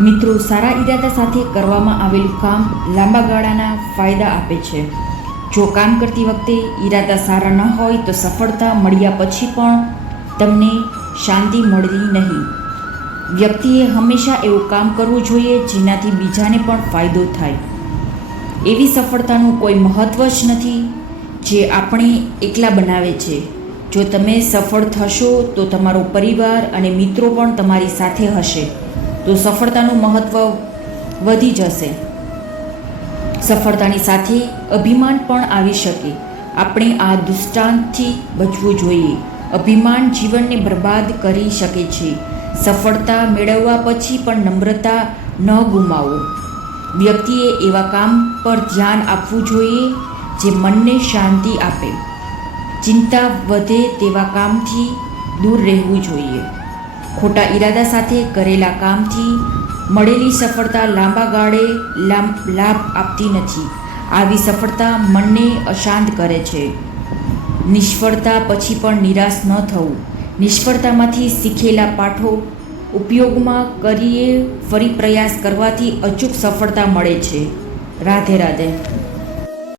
મિત્રો, સારા ઈરાદા સાથે કરવામાં આવેલું કામ લાંબા ગાળાના ફાયદા આપે છે. જો કામ કરતી વખતે ઈરાદા સારા ન હોય તો સફળતા મળ્યા પછી પણ તમને શાંતિ મળતી નહીં. વ્યક્તિએ હંમેશા એવું કામ કરવું જોઈએ જેનાથી બીજાને પણ ફાયદો થાય. એવી સફળતાનું કોઈ મહત્ત્વ જ નથી જે આપણે એકલા બનાવે છે. જો તમે સફળ થશો તો તમારો પરિવાર અને મિત્રો પણ તમારી સાથે હશે, તો સફળતાનું મહત્ત્વ વધી જશે. સફળતાની સાથે અભિમાન પણ આવી શકે. આપણે આ દૃષ્ટાંતથી બચવું જોઈએ. અભિમાન જીવનને બરબાદ કરી શકે છે. સફળતા મેળવવા પછી પણ નમ્રતા ન ગુમાવો. વ્યક્તિએ એવા કામ પર ધ્યાન આપવું જોઈએ જે મનને શાંતિ આપે. ચિંતા વધે તેવા કામથી દૂર રહેવું જોઈએ. ખોટા ઈરાદા સાથે કરેલા કામથી મળેલી સફળતા લાંબા ગાળે લાભ આપતી નથી. આવી સફળતા મનને અશાંત કરે છે. નિષ્ફળતા પછી પણ નિરાશ ન થવું. નિષ્ફળતામાંથી શીખેલા પાઠો ઉપયોગમાં કરીએ ફરી પ્રયાસ કરવાથી અચૂક સફળતા મળે છે. રાધે રાધે.